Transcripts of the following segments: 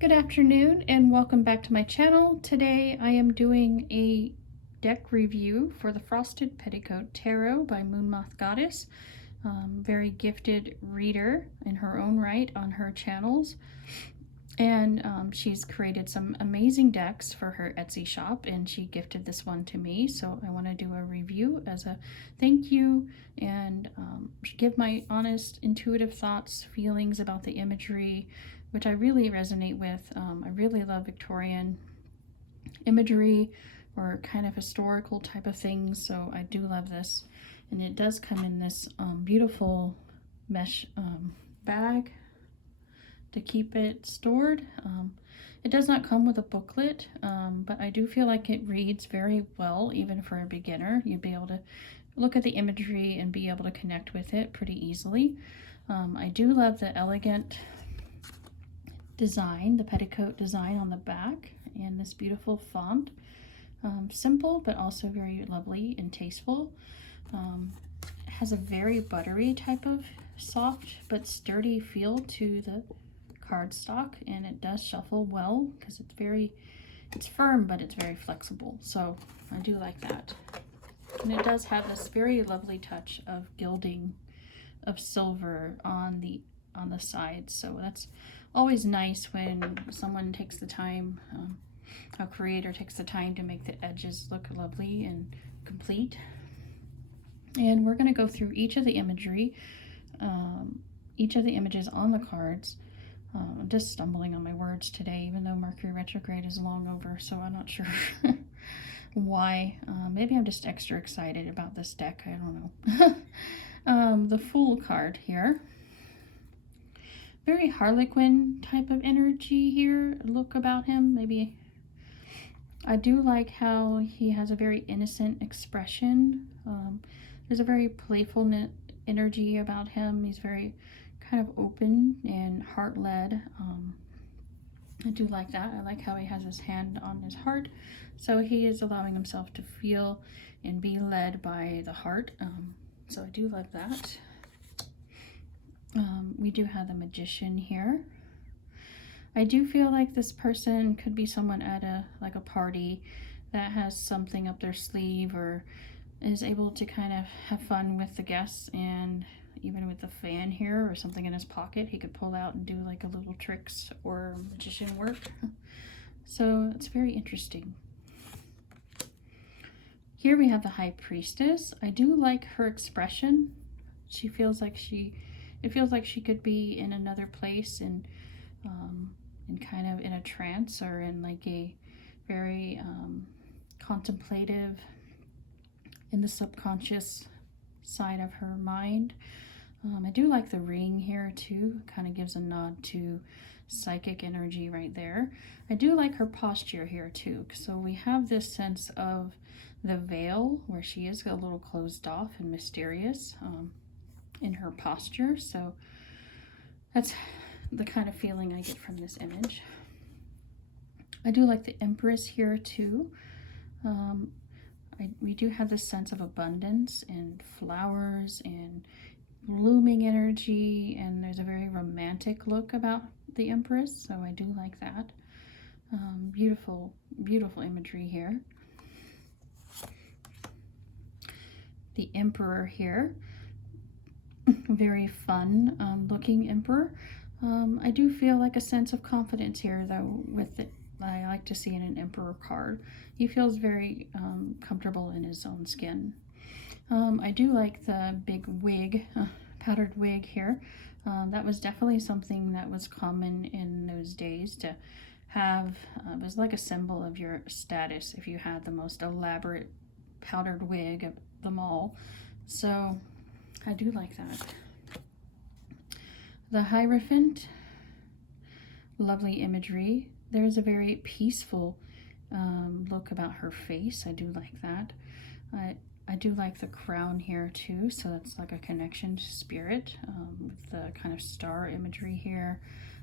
Good afternoon and welcome back to my channel. Today I am doing a deck review for the Frosted Petticoat Tarot by Moth Goddess. Very gifted reader in her own right on her channels. And she's created some amazing decks for her Etsy shop, and she gifted this one to me. So I want to do a review as a thank you and give my honest, intuitive thoughts, feelings about the imagery, which I really resonate with. I really love Victorian imagery or kind of historical type of things, so I do love this. And it does come in this beautiful mesh bag to keep it stored. It does not come with a booklet, but I do feel like it reads very well, even for a beginner. You'd be able to look at the imagery and be able to connect with it pretty easily. I do love the elegant design, the petticoat design on the back, and this beautiful font. Simple, but also very lovely and tasteful. It has a very buttery type of soft but sturdy feel to the cardstock, and it does shuffle well because it's firm, but it's very flexible. So I do like that. And it does have this very lovely touch of gilding of silver on the sides. So that's always nice when someone takes the time, a creator takes the time to make the edges look lovely and complete. And we're going to go through each of the imagery, each of the images on the cards. I'm just stumbling on my words today, even though Mercury retrograde is long over, so I'm not sure why. Maybe I'm just extra excited about this deck. I don't know. The Fool card here. Very Harlequin type of energy here. Look about him. Maybe I do like how he has a very innocent expression. There's a very playful energy about him. He's very kind of open and heart-led. I do like that. I like how he has his hand on his heart. So he is allowing himself to feel and be led by the heart. So I do love that. We do have the Magician here. I do feel like this person could be someone at a party that has something up their sleeve or is able to kind of have fun with the guests, and even with the fan here or something in his pocket, he could pull out and do like a little tricks or magician work. So it's very interesting. Here we have the High Priestess. I do like her expression. She feels like it feels like she could be in another place and kind of in a trance or in like a very contemplative, in the subconscious side of her mind. I do like the ring here too. Kind of gives a nod to psychic energy right there. I do like her posture here too. So we have this sense of the veil where she is a little closed off and mysterious in her posture. So that's the kind of feeling I get from this image. I do like the Empress here too. We do have this sense of abundance and flowers and blooming energy, and there's a very romantic look about the Empress, so I do like that. Beautiful, beautiful imagery here. The Emperor here. Very fun looking Emperor. I do feel like a sense of confidence here, though, with it. I like to see in an Emperor card. He feels very comfortable in his own skin. I do like the big wig, powdered wig here. That was definitely something that was common in those days to have. It was like a symbol of your status if you had the most elaborate powdered wig of them all. So I do like that. The Hierophant, lovely imagery. There's a very peaceful look about her face. I do like that. I do like the crown here too, so that's like a connection to spirit with the kind of star imagery here.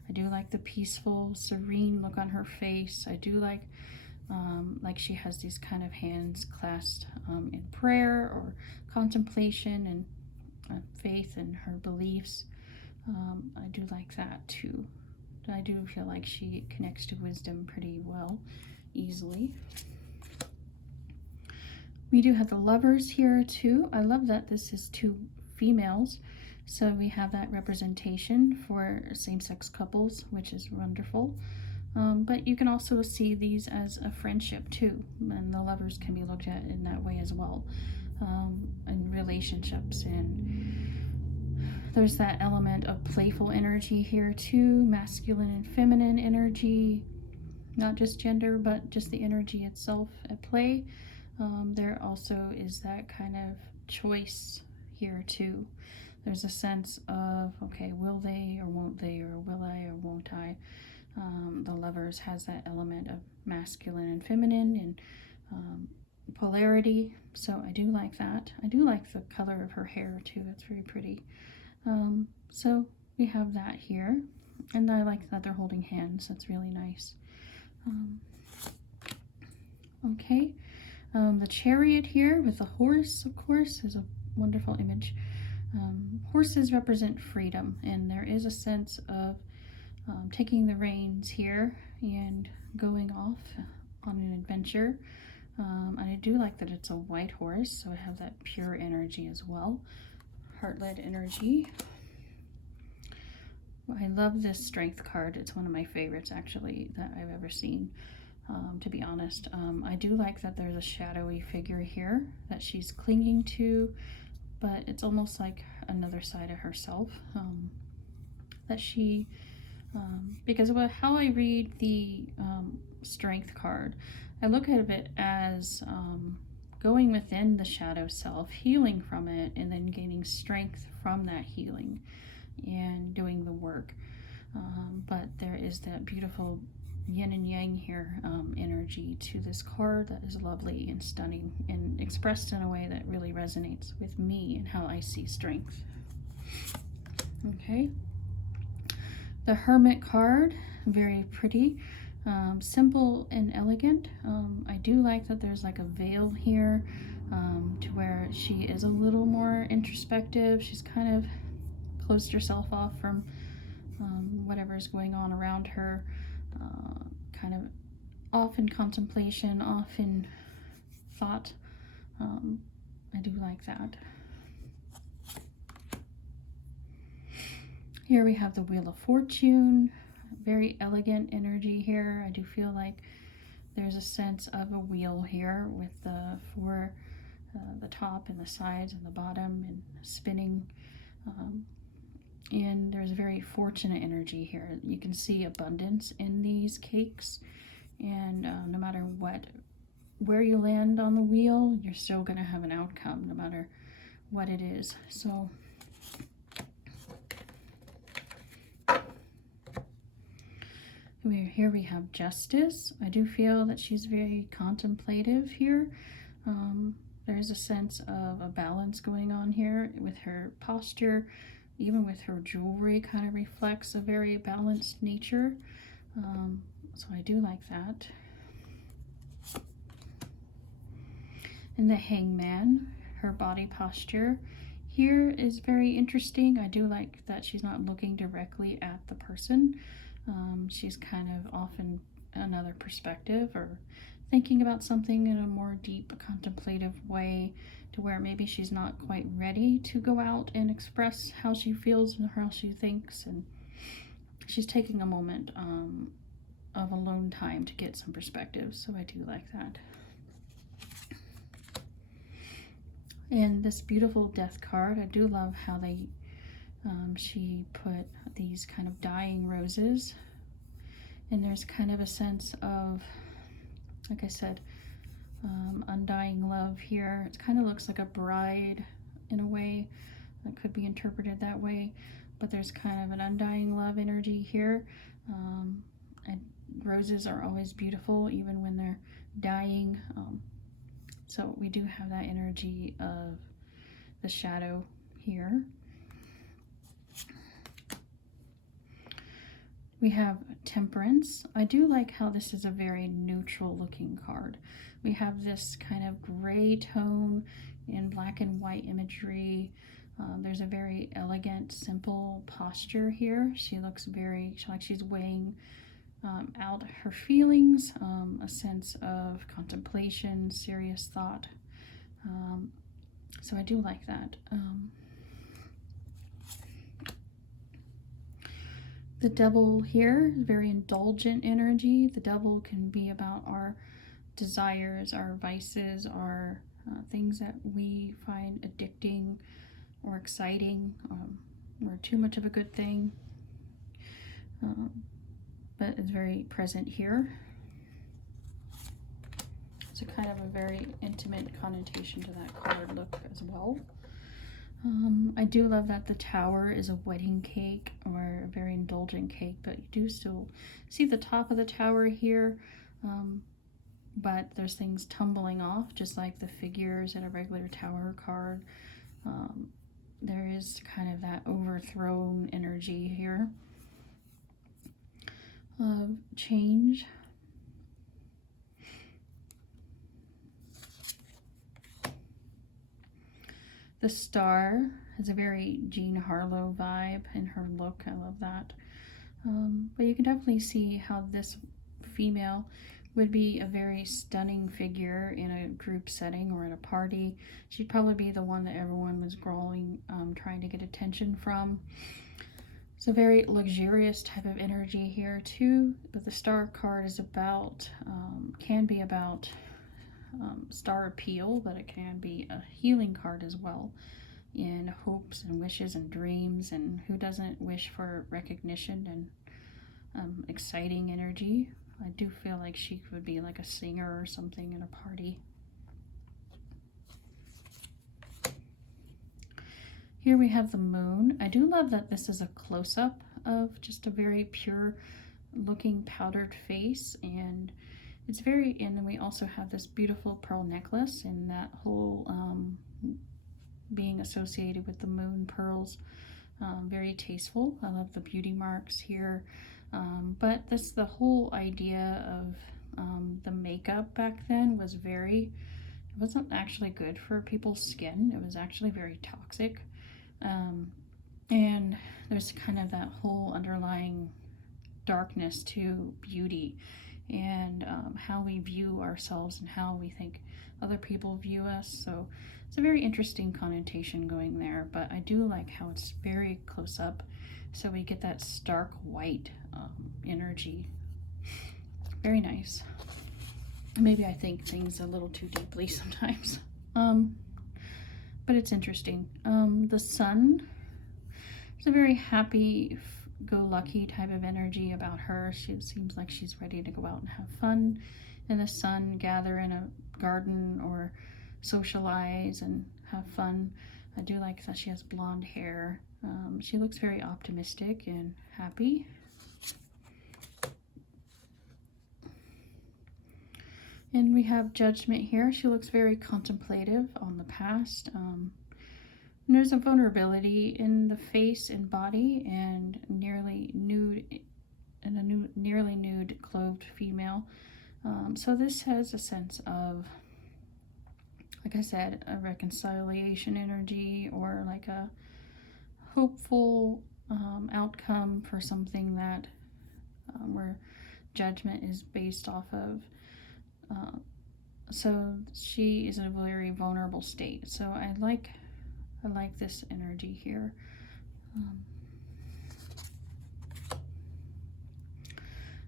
I do like the peaceful, serene look on her face. I do like she has these kind of hands clasped in prayer or contemplation and faith in her beliefs. I do like that too. I do feel like she connects to wisdom pretty well, easily. We do have the Lovers here too. I love that this is 2 females, so we have that representation for same-sex couples, which is wonderful. But you can also see these as a friendship too, and the Lovers can be looked at in that way as well, in relationships. And there's that element of playful energy here too, masculine and feminine energy, not just gender, but just the energy itself at play. There also is that kind of choice here too. There's a sense of, okay, will they or won't they, or will I or won't I? The Lovers has that element of masculine and feminine and polarity, so I do like that. I do like the color of her hair too, it's very pretty. So we have that here, and I like that they're holding hands. That's really nice. Okay, the Chariot here with the horse, of course, is a wonderful image. Horses represent freedom, and there is a sense of taking the reins here and going off on an adventure. And I do like that it's a white horse, so I have that pure energy as well, heart-led energy. I love this Strength card. It's one of my favorites actually that I've ever seen, to be honest. I do like that there's a shadowy figure here that she's clinging to, but it's almost like another side of herself, that she because of how I read the Strength card, I look at it as going within the shadow self, healing from it, and then gaining strength from that healing and doing the work. But there is that beautiful yin and yang here energy to this card that is lovely and stunning and expressed in a way that really resonates with me and how I see strength. Okay. The Hermit card, very pretty, simple and elegant. I do like that there's like a veil here, to where she is a little more introspective. She's kind of closed herself off from whatever's going on around her, kind of off in contemplation, off in thought. I do like that. Here we have the Wheel of Fortune, very elegant energy here. I do feel like there's a sense of a wheel here with the top and the sides and the bottom and spinning. And there's very fortunate energy here. You can see abundance in these cakes, and no matter where you land on the wheel, you're still going to have an outcome no matter what it is. So here we have Justice. I do feel that she's very contemplative here. There's a sense of a balance going on here with her posture, even with her jewelry kind of reflects a very balanced nature. So I do like that. And the Hangman, her body posture here is very interesting. I do like that she's not looking directly at the person. She's kind of off in another perspective, or thinking about something in a more deep contemplative way, to where maybe she's not quite ready to go out and express how she feels and how she thinks, and she's taking a moment of alone time to get some perspective. So I do like that. And this beautiful Death card, I do love how she put these kind of dying roses, and there's kind of a sense of, like I said, undying love here. It kind of looks like a bride in a way, that could be interpreted that way, but there's kind of an undying love energy here. And roses are always beautiful even when they're dying, so we do have that energy of the shadow here. We have Temperance. I do like how this is a very neutral looking card. We have this kind of gray tone in black and white imagery, There's a very elegant, simple posture here. She looks like she's weighing out her feelings, a sense of contemplation, serious thought. So I do like that. The devil here, very indulgent energy. The devil can be about our desires, our vices, our things that we find addicting or exciting, or too much of a good thing. But it's very present here. It's a kind of a very intimate connotation to that card look as well. I do love that the tower is a wedding cake or a very indulgent cake, but you do still see the top of the tower here. But there's things tumbling off, just like the figures in a regular tower card. There is kind of that overthrown energy here of change. The star has a very Jean Harlow vibe in her look. I love that. But you can definitely see how this female would be a very stunning figure in a group setting or at a party. She'd probably be the one that everyone was trying to get attention from. It's a very luxurious type of energy here too, but the star card is about, can be about star appeal, but it can be a healing card as well, in hopes and wishes and dreams, and who doesn't wish for recognition and exciting energy. I do feel like she could be like a singer or something in a party. Here we have the moon. I do love that this is a close-up of just a very pure looking powdered face, and it's very, and then we also have this beautiful pearl necklace, and that whole being associated with the moon pearls. Very tasteful. I love the beauty marks here. But the whole idea of the makeup back then was it wasn't actually good for people's skin. It was actually very toxic. And there's kind of that whole underlying darkness to beauty, and how we view ourselves and how we think other people view us. So it's a very interesting connotation going there, but I do like how it's very close up, so we get that stark white energy. Very nice. Maybe I think things a little too deeply sometimes, but it's interesting. The sun, it's a very happy go lucky type of energy about her. She seems like she's ready to go out and have fun in the sun, gather in a garden, or socialize and have fun. I do like that she has blonde hair. She looks very optimistic and happy. And we have Judgment here. She looks very contemplative on the past. And there's a vulnerability in the face and body, and nearly nude clothed female. So this has a sense of, like I said, a reconciliation energy, or like a hopeful outcome for something that where judgment is based off of. So she is in a very vulnerable state. So I like this energy here.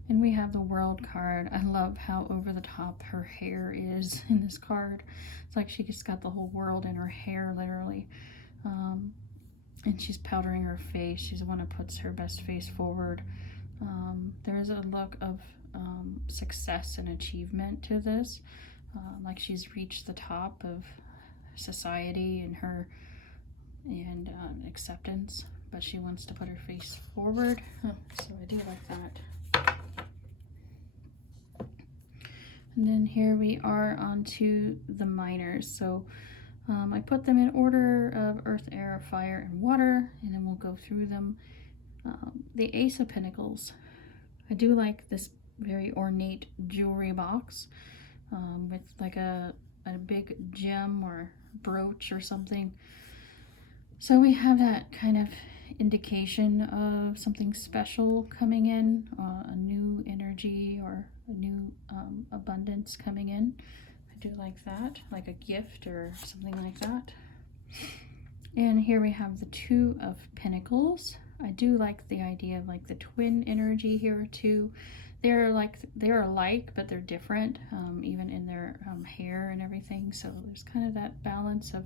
And we have the World card. I love how over the top her hair is in this card. It's like she just got the whole world in her hair, literally. And she's powdering her face. She's the one who puts her best face forward. There is a look of success and achievement to this. Like she's reached the top of society and acceptance, but she wants to put her face forward. So I do like that. And then here we are onto the minors. So I put them in order of earth, air, fire, and water, and then we'll go through them. The Ace of Pentacles. I do like this very ornate jewelry box with like a big gem or brooch or something. So we have that kind of indication of something special coming in, a new energy or a new abundance coming in. I do like that, like a gift or something like that. And here we have the Two of Pentacles. I do like the idea of like the twin energy here too. They're alike, but they're different, even in their hair and everything. So there's kind of that balance of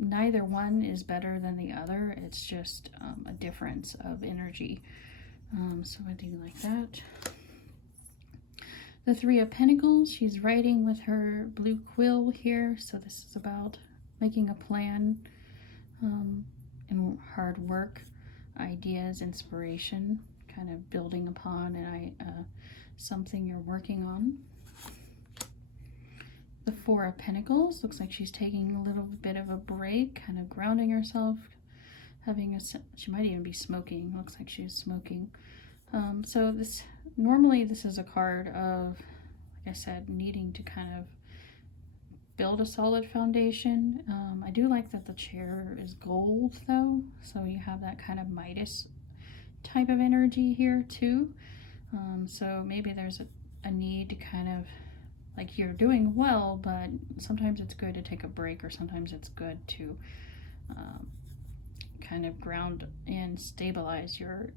neither one is better than the other. It's just a difference of energy. So I do like that. The Three of Pentacles, she's writing with her blue quill here. So this is about making a plan and hard work, ideas, inspiration, kind of building upon something you're working on. The Four of Pentacles, looks like she's taking a little bit of a break, kind of grounding herself, she might even be smoking. Looks like she's smoking. So normally this is a card of, like I said, needing to kind of build a solid foundation. I do like that the chair is gold though, so you have that kind of Midas type of energy here too. So maybe there's a need to kind of, like, you're doing well, but sometimes it's good to take a break, or sometimes it's good to kind of ground and stabilize your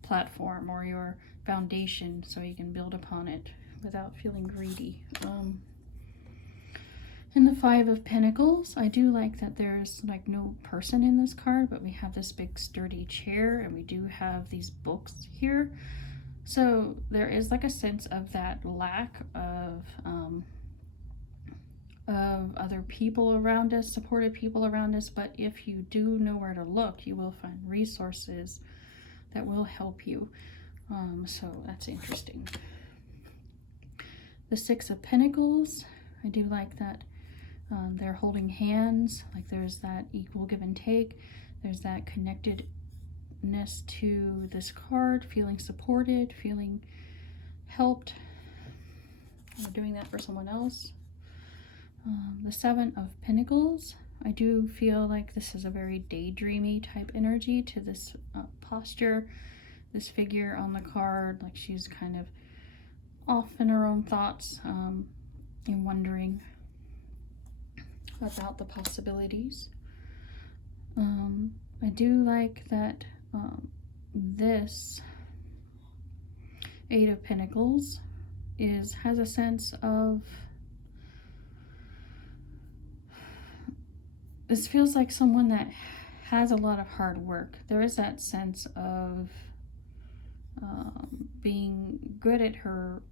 platform or your foundation so you can build upon it without feeling greedy. In the Five of Pentacles, I do like that there's like no person in this card, but we have this big sturdy chair, and we do have these books here. So there is like a sense of that lack of other people around us, supportive people around us, but if you do know where to look, you will find resources that will help you. So that's interesting. The Six of Pentacles, I do like that they're holding hands, like there's that equal give and take. There's that connectedness to this card, feeling supported, feeling helped, or doing that for someone else. The Seven of Pentacles, I do feel like this is a very daydreamy type energy to this posture, this figure on the card, like she's kind of off in her own thoughts and wondering about the possibilities. I do like that this Eight of Pentacles has a sense of, this feels like someone that has a lot of hard work. There is that sense of being good at her.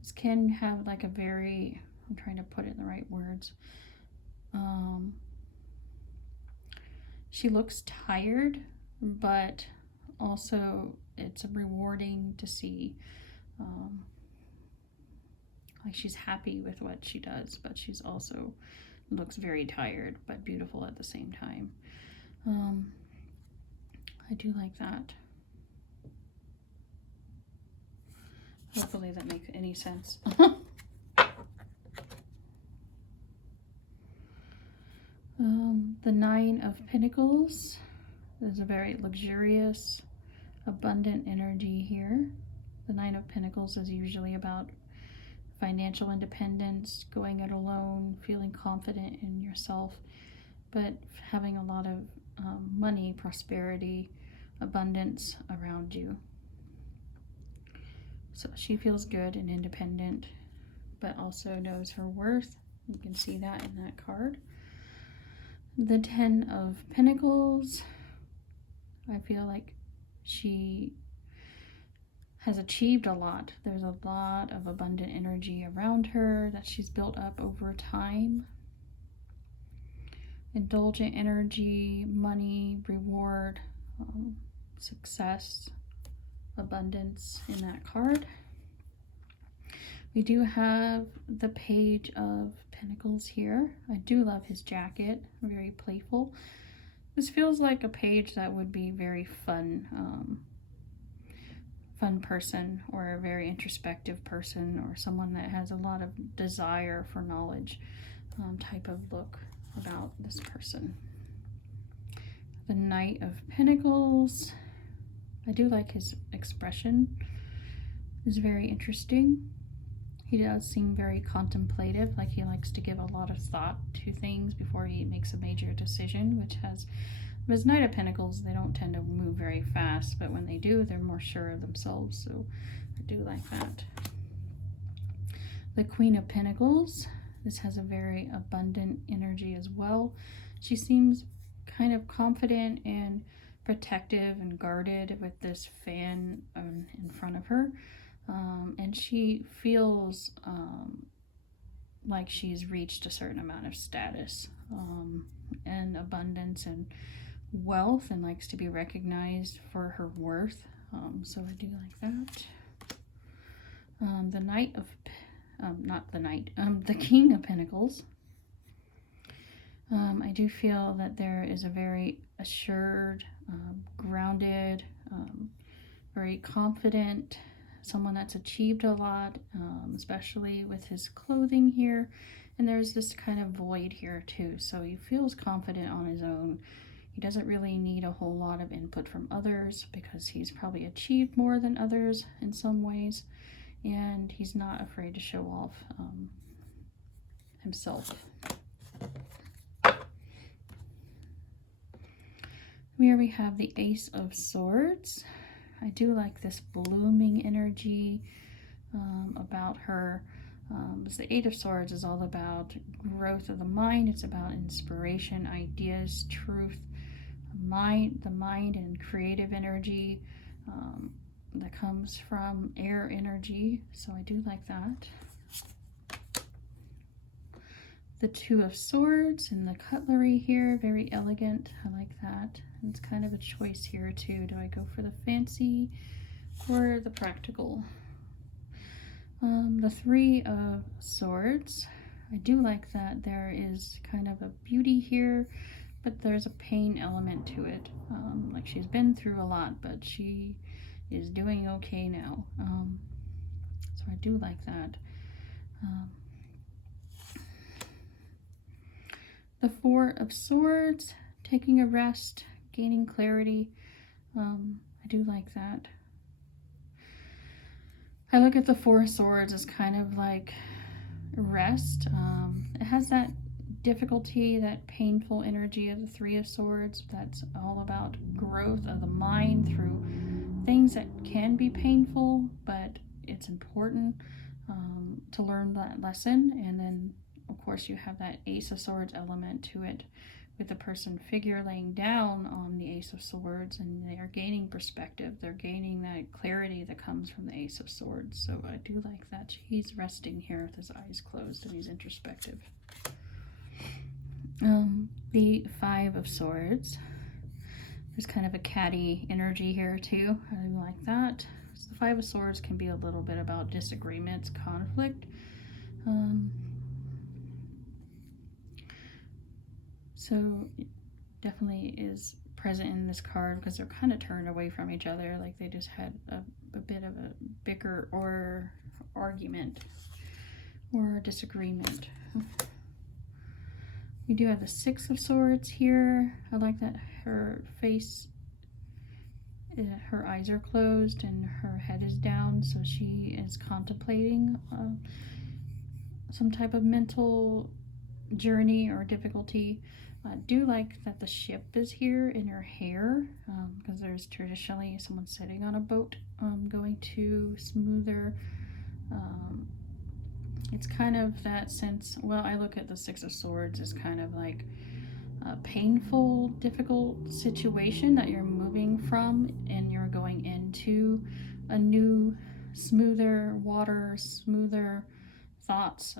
This can have like a very, I'm trying to put it in the right words. She looks tired, but also it's rewarding to see like she's happy with what she does, but she's also looks very tired but beautiful at the same time. I do like that. Hopefully that makes any sense. The Nine of Pentacles, there's a very luxurious, abundant energy here. The Nine of Pentacles is usually about financial independence, going it alone, feeling confident in yourself, but having a lot of money, prosperity, abundance around you. So she feels good and independent, but also knows her worth. You can see that in that card. The Ten of Pentacles, I feel like she has achieved a lot. There's a lot of abundant energy around her that she's built up over time. Indulgent energy, money, reward, success, abundance in that card. We do have the Page of Pentacles here. I do love his jacket, very playful. This feels like a page that would be very fun, fun person, or a very introspective person, or someone that has a lot of desire for knowledge. type of look about this person. The Knight of Pentacles. I do like his expression. It's very interesting. He does seem very contemplative, like he likes to give a lot of thought to things before he makes a major decision, which has, with Knight of Pentacles, they don't tend to move very fast, but when they do, they're more sure of themselves, so I do like that. The Queen of Pentacles. This has a very abundant energy as well. She seems kind of confident and protective and guarded with this fan in front of her. And she feels like she's reached a certain amount of status and abundance and wealth, and likes to be recognized for her worth. So I do like that. The Knight of, not the Knight, the King of Pentacles. I do feel that there is a very assured, grounded, very confident, someone that's achieved a lot, especially with his clothing here. And there's this kind of void here too. So he feels confident on his own. He doesn't really need a whole lot of input from others because he's probably achieved more than others in some ways. And he's not afraid to show off himself. Here we have the Ace of Swords. I do like this blooming energy about her. The Eight of Swords is all about growth of the mind. It's about inspiration, ideas, truth, the mind and creative energy that comes from air energy. So I do like that. The Two of Swords and the cutlery here, very elegant. I like that. And it's kind of a choice here too. Do I go for the fancy or the practical? The Three of Swords. I do like that there is kind of a beauty here, but there's a pain element to it. Like she's been through a lot, but she is doing okay now. So I do like that. The Four of Swords, taking a rest, gaining clarity. I do like that. I look at the Four of Swords as kind of like rest. It has that difficulty, that painful energy of the Three of Swords. That's all about growth of the mind through things that can be painful, but it's important to learn that lesson. And then of course you have that Ace of Swords element to it, with the person figure laying down on the Ace of Swords, and they are gaining perspective. They're gaining that clarity that comes from the Ace of Swords. So I do like that. He's resting here with his eyes closed and he's introspective. The Five of Swords. There's kind of a catty energy here too. I like that. So the Five of Swords can be a little bit about disagreements, conflict. So definitely is present in this card because they're kind of turned away from each other, like they just had a bit of a bicker or argument or disagreement. We do have the Six of Swords here. I like that her face, her eyes are closed and her head is down, so she is contemplating some type of mental journey or difficulty. I do like that the ship is here in her hair, because there's traditionally someone sitting on a boat going to smoother. It's kind of that sense, well, I look at the Six of Swords as kind of like a painful, difficult situation that you're moving from, and you're going into a new, smoother water, smoother thoughts,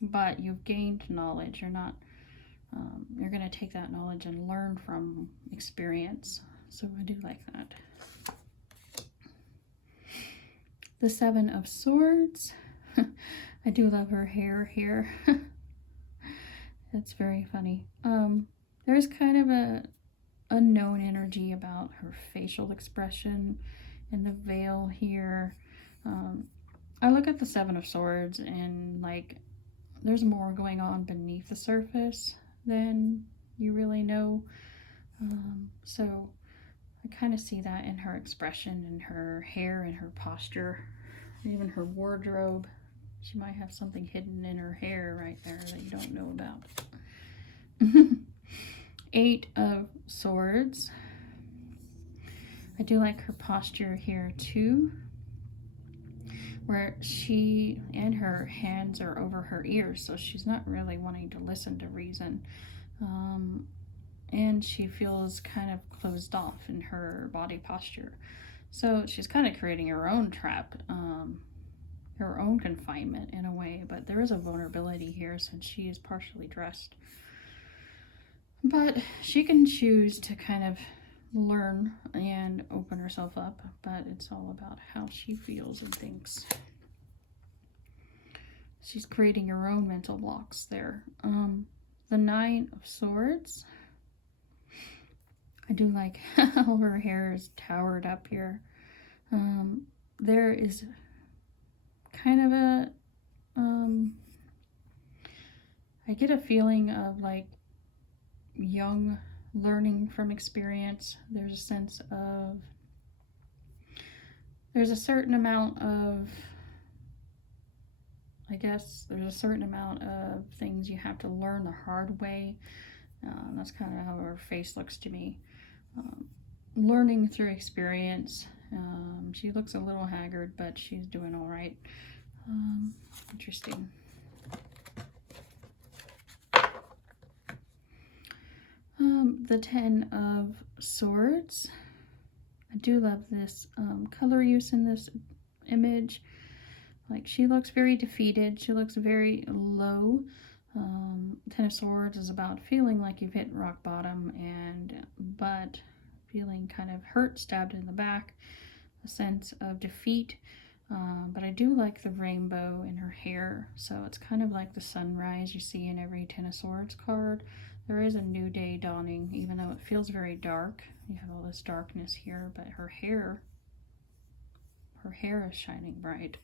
but you've gained knowledge. You're not you're going to take that knowledge and learn from experience. So I do like that. The Seven of Swords. I do love her hair here. That's very funny. There's kind of a unknown energy about her facial expression and the veil here. I look at the Seven of Swords and like there's more going on beneath the surface than you really know. So I kind of see that in her expression, in her hair, and her posture, even her wardrobe. She might have something hidden in her hair right there that you don't know about. 8 of Swords. I do like her posture here too, where she and her hands are over her ears, so she's not really wanting to listen to reason. And she feels kind of closed off in her body posture. So she's kind of creating her own trap, her own confinement in a way, but there is a vulnerability here since she is partially dressed. But she can choose to kind of learn and open herself up, but it's all about how she feels and thinks. She's creating her own mental blocks there. The 9 of Swords. I do like how her hair is towered up here. There is kind of a, I get a feeling of like young learning from experience. There's a sense of, there's a certain amount of, I guess there's a certain amount of things you have to learn the hard way. That's kind of how her face looks to me. Learning through experience. She looks a little haggard, but she's doing all right. Interesting. The 10 of Swords. I do love this color use in this image. Like, she looks very defeated. She looks very low. 10 of Swords is about feeling like you've hit rock bottom, but feeling kind of hurt, stabbed in the back, a sense of defeat. But I do like the rainbow in her hair, so it's kind of like the sunrise you see in every 10 of Swords card. There is a new day dawning, even though it feels very dark. You have all this darkness here, but her hair is shining bright.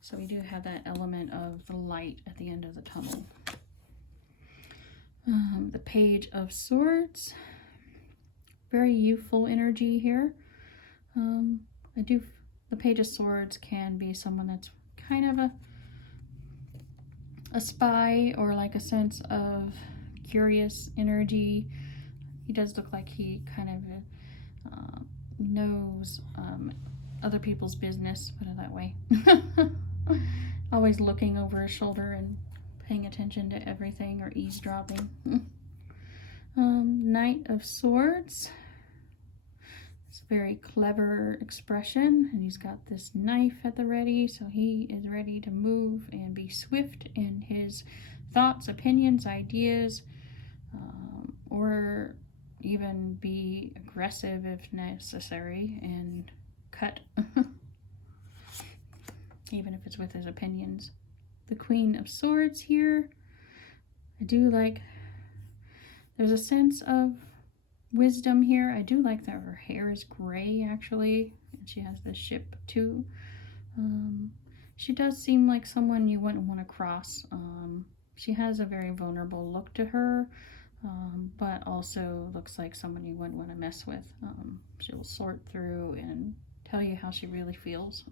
So we do have that element of the light at the end of the tunnel. The Page of Swords. Very youthful energy here. The Page of Swords can be someone that's kind of a spy, or like a sense of curious energy. He does look like he kind of knows other people's business, put it that way. Always looking over his shoulder and paying attention to everything, or eavesdropping. Knight of Swords. It's a very clever expression, and he's got this knife at the ready, so he is ready to move and be swift in his thoughts, opinions, ideas, or even be aggressive if necessary and cut, even if it's with his opinions. The Queen of Swords here. I do like, there's a sense of wisdom here. I do like that her hair is gray, actually, and she has this ship too. She does seem like someone you wouldn't want to cross. She has a very vulnerable look to her, but also looks like someone you wouldn't want to mess with. She'll sort through and tell you how she really feels.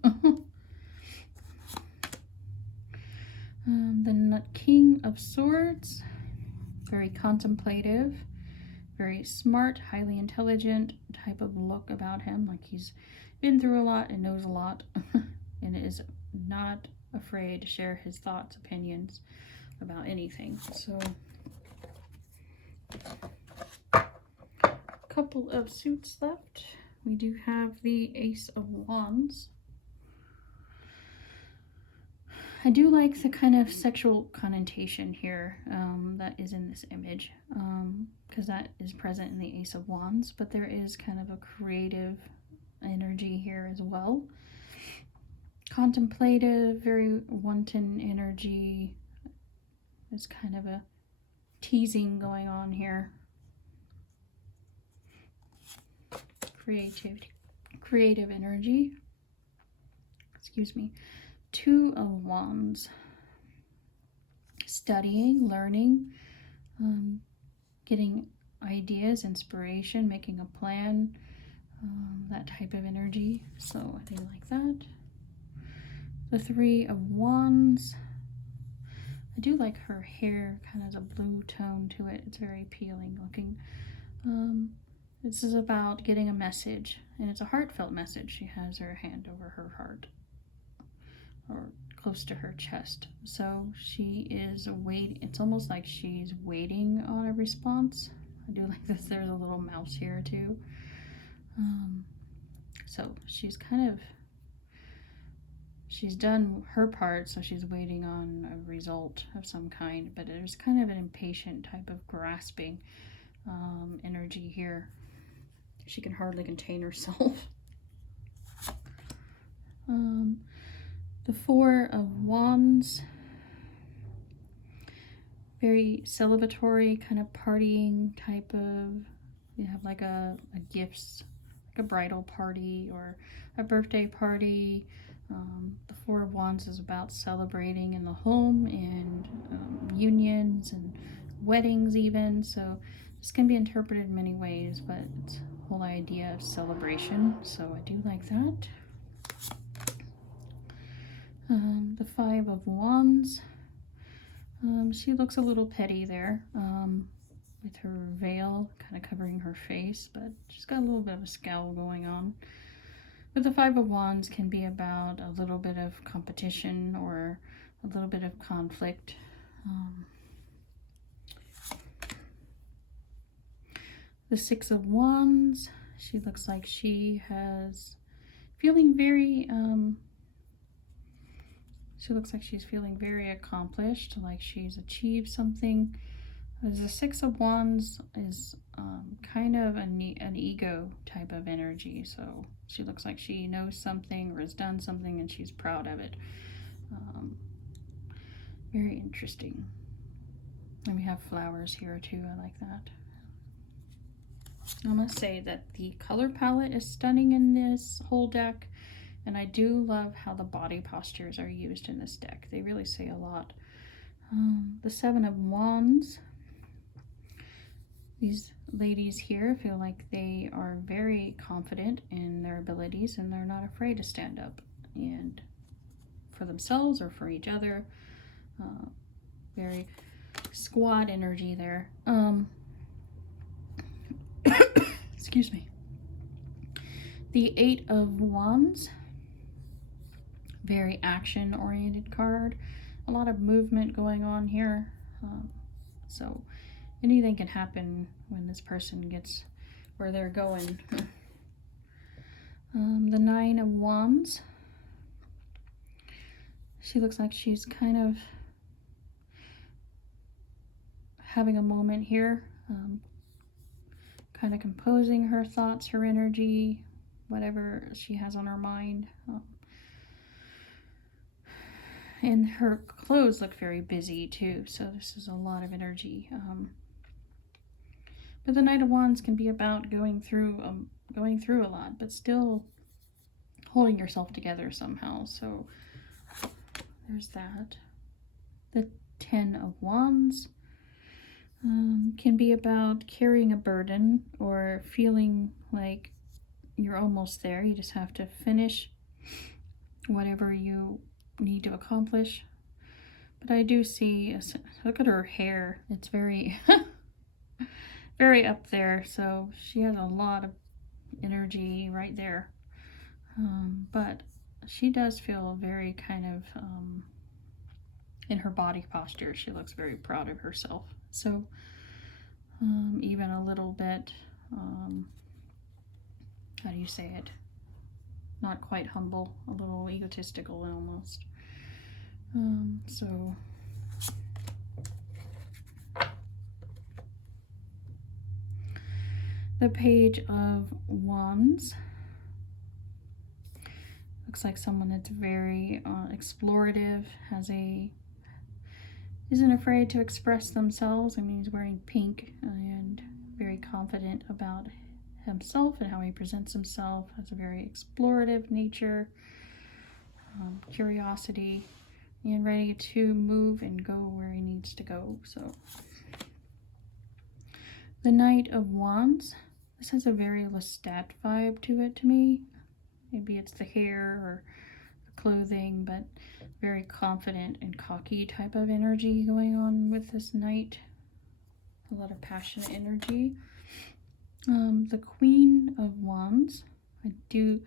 The King of Swords. Very contemplative, very smart, highly intelligent type of look about him, like he's been through a lot and knows a lot, and is not afraid to share his thoughts, opinions about anything. So, a couple of suits left. We do have the Ace of Wands. I do like the kind of sexual connotation here that is in this image, because that is present in the Ace of Wands, but there is kind of a creative energy here as well. Contemplative, very wanton energy. There's kind of a teasing going on here. Creative energy. Excuse me. 2 of Wands. studying, learning, getting ideas, inspiration, making a plan, that type of energy. So I do like that. The Three of Wands. I do like her hair, kind of a blue tone to it. It's very appealing looking. This is about getting a message, and it's a heartfelt message. She has her hand over her heart, or close to her chest. So she is waiting. It's almost like she's waiting on a response. I do like this. There's a little mouse here too. So she's done her part, so she's waiting on a result of some kind, but there's kind of an impatient type of grasping energy here. She can hardly contain herself. The Four of Wands. Very celebratory, kind of partying type of, you have like a gifts, like a bridal party or a birthday party. The Four of Wands is about celebrating in the home and unions and weddings even. So this can be interpreted in many ways, but it's the whole idea of celebration. So I do like that. The Five of Wands. She looks a little petty there, with her veil kind of covering her face, but she's got a little bit of a scowl going on. But the Five of Wands can be about a little bit of competition or a little bit of conflict. The Six of Wands, she looks like she has feeling very, she looks like she's feeling very accomplished, like she's achieved something. The Six of Wands is kind of an ego type of energy, so she looks like she knows something or has done something and she's proud of it. Very interesting. And we have flowers here too. I like that. I must say that the color palette is stunning in this whole deck, and I do love how the body postures are used in this deck. They really say a lot. The Seven of Wands. These ladies here feel like they are very confident in their abilities and they're not afraid to stand up and for themselves or for each other. Very squad energy there. Excuse me. The Eight of Wands. Very action-oriented card. A lot of movement going on here. So anything can happen when this person gets where they're going. The Nine of Wands. She looks like she's kind of having a moment here. Kind of composing her thoughts, her energy, whatever she has on her mind. And her clothes look very busy too, so this is a lot of energy. But the Knight of Wands can be about going through a lot, but still holding yourself together somehow. So there's that. The Ten of Wands can be about carrying a burden or feeling like you're almost there. You just have to finish whatever you need to accomplish. But I do see, look at her hair. It's very, very up there. So she has a lot of energy right there. But she does feel very kind of, in her body posture, she looks very proud of herself. So even a little bit, how do you say it? Not quite humble, a little egotistical almost. So the Page of Wands. Looks like someone that's very explorative, isn't afraid to express themselves. I mean, he's wearing pink and very confident about himself and how he presents himself. Has a very explorative nature, curiosity. and ready to move and go where he needs to go. So the Knight of Wands. This has a very Lestat vibe to it to me. Maybe it's the hair or the clothing, but very confident and cocky type of energy going on with this knight. A lot of passionate energy. The Queen of Wands. I do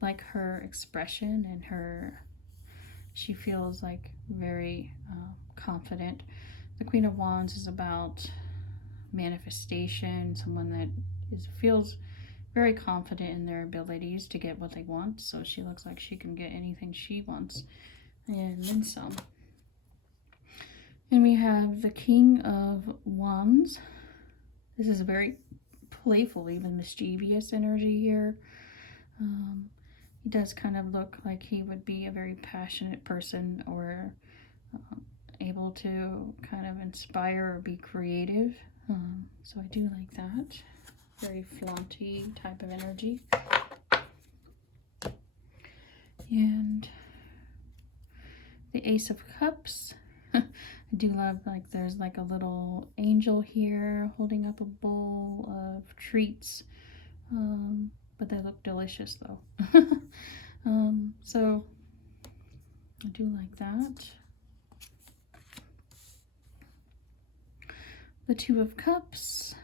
like her expression and she feels like very confident. The Queen of Wands is about manifestation, someone that feels very confident in their abilities to get what they want. So she looks like she can get anything she wants and then some. And we have the King of Wands. This is a very playful, even mischievous energy here. He does kind of look like he would be a very passionate person, or able to kind of inspire or be creative. So I do like that. Very flaunty type of energy. And the Ace of Cups. I do love, like, there's like a little angel here holding up a bowl of treats. But they look delicious though. So I do like that. The Two of Cups.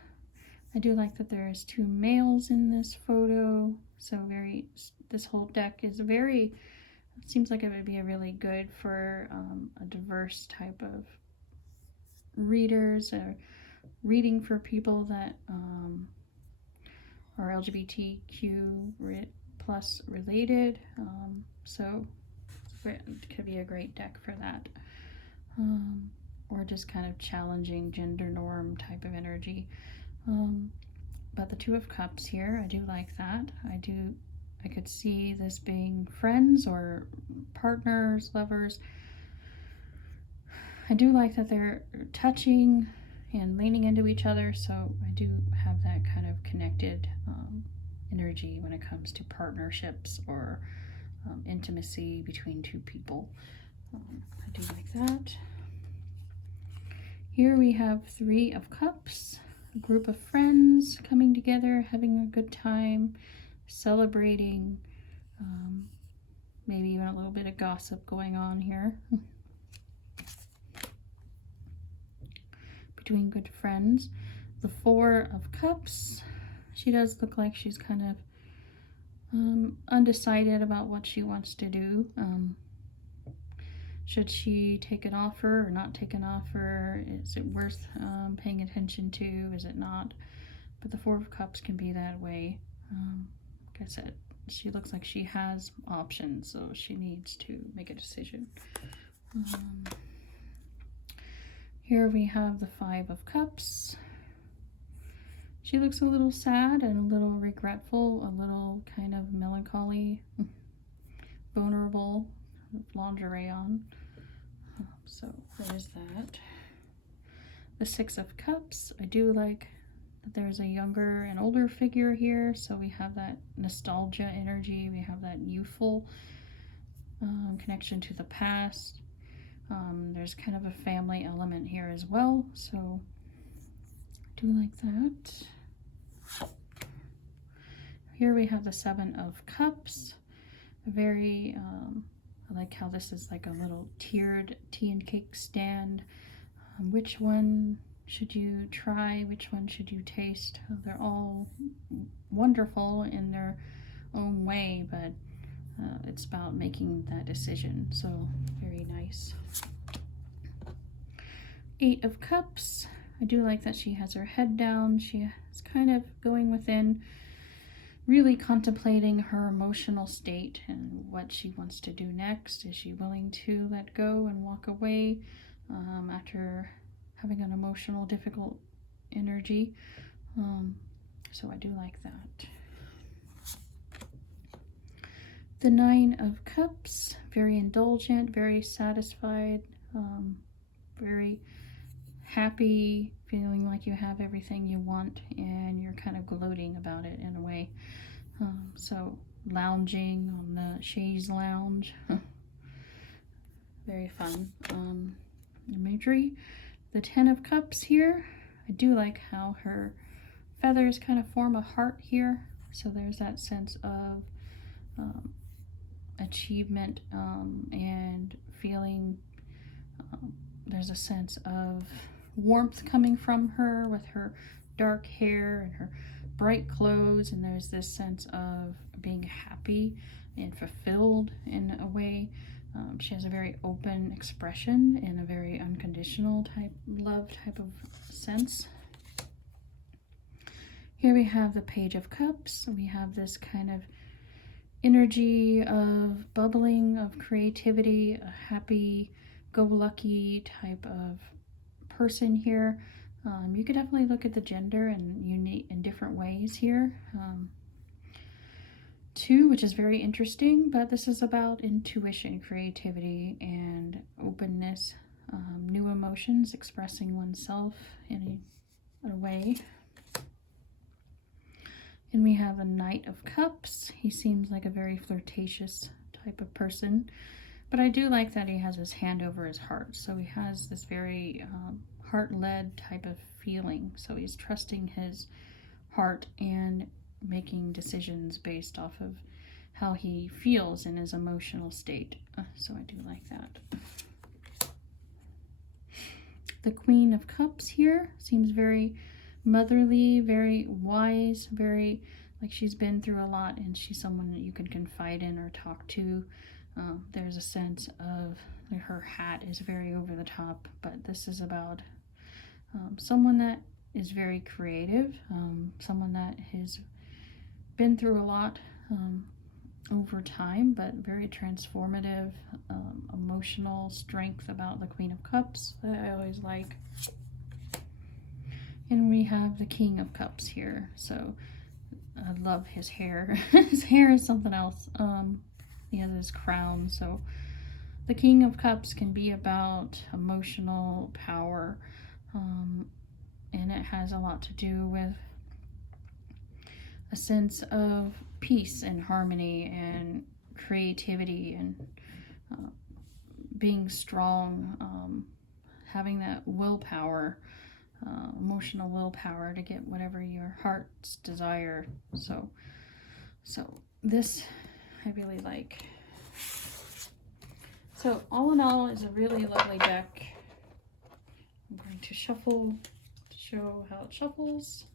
I do like that there's two males in this photo. So this whole deck is it seems like it would be a really good for a diverse type of readers, or reading for people that are LGBTQ plus related. So it could be a great deck for that. Or just kind of challenging gender norm type of energy. But the Two of Cups here, I do like that. I could see this being friends or partners, lovers. I do like that they're touching and leaning into each other, so I do have that kind of connected energy when it comes to partnerships or intimacy between two people. I do like that. Here we have Three of Cups, a group of friends coming together, having a good time, celebrating, maybe even a little bit of gossip going on here between good friends. The Four of Cups, she does look like she's kind of undecided about what she wants to do. Should she take an offer or not take an offer? Is it worth paying attention to? Is it not? But the Four of Cups can be that way. Like I said, she looks like she has options, so she needs to make a decision. Here we have the Five of Cups. She looks a little sad and a little regretful, a little kind of melancholy, vulnerable, with lingerie on. So there's that. The Six of Cups. I do like that there's a younger and older figure here, so we have that nostalgia energy, we have that youthful connection to the past. There's kind of a family element here as well, so I do like that. Here we have the Seven of Cups. Very I like how this is like a little tiered tea and cake stand. Which one should you try? Which one should you taste? They're all wonderful in their own way, but it's about making that decision. So very nice. Eight of Cups. I do like that she has her head down. She is kind of going within, really contemplating her emotional state and what she wants to do next. Is she willing to let go and walk away after having an emotional, difficult energy? So I do like that. The Nine of Cups, very indulgent, very satisfied, very happy, feeling like you have everything you want, and you're kind of gloating about it in a way. So lounging on the chaise lounge, Very fun imagery. The 10 of Cups here. I do like how her feathers kind of form a heart here. So there's that sense of achievement and feeling. There's a sense of warmth coming from her with her dark hair and her bright clothes, and there's this sense of being happy and fulfilled in a way. She has a very open expression and a very unconditional love type of sense. Here we have the Page of Cups. We have this kind of energy of bubbling, of creativity, a happy-go-lucky type of person here. You could definitely look at the gender in different ways here. Too, which is very interesting, but this is about intuition, creativity, and openness, new emotions, expressing oneself in a way. And we have a Knight of Cups. He seems like a very flirtatious type of person, but I do like that he has his hand over his heart. So he has this very heart-led type of feeling. So he's trusting his heart and making decisions based off of how he feels in his emotional state. So I do like that. The Queen of Cups here seems very motherly, very wise, very like she's been through a lot and she's someone that you can confide in or talk to. There's a sense of her hat is very over the top, but this is about someone that is very creative, someone that has been through a lot over time, but very transformative, emotional strength about the Queen of Cups that I always like. And we have the King of Cups here. So I love his hair. His hair is something else. He has his crown. So the King of Cups can be about emotional power, and it has a lot to do with a sense of peace and harmony and creativity and being strong, having that willpower, emotional willpower to get whatever your heart's desire. So this I really like. So all in all, is a really lovely deck. I'm going to shuffle to show how it shuffles.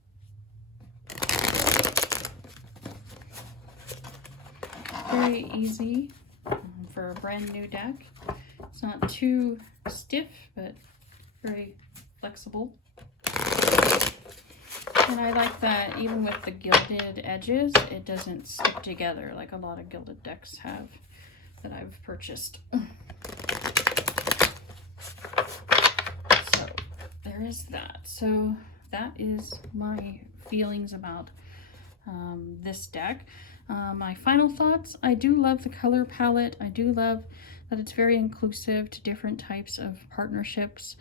Very easy for a brand new deck. It's not too stiff, but very flexible. And I like that even with the gilded edges, it doesn't stick together like a lot of gilded decks have that I've purchased. So there is that. So that is my feelings about this deck. My final thoughts, I do love the color palette. I do love that it's very inclusive to different types of partnerships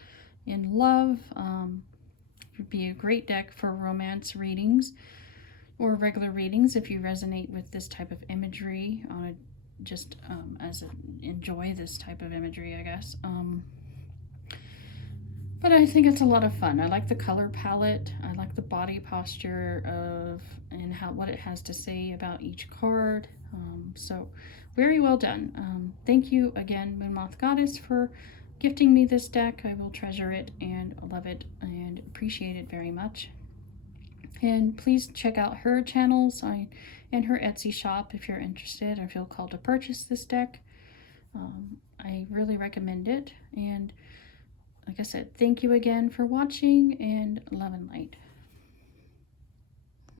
in love. It would be a great deck for romance readings or regular readings if you resonate with this type of imagery. Enjoy this type of imagery, I guess. But I think it's a lot of fun. I like the color palette. I like the body posture and what it has to say about each card. So very well done. Thank you again, Moth Goddess, for gifting me this deck. I will treasure it and love it and appreciate it very much. And please check out her channels and her Etsy shop if you're interested or feel called to purchase this deck. I really recommend it. And like I said, thank you again for watching, and love and light.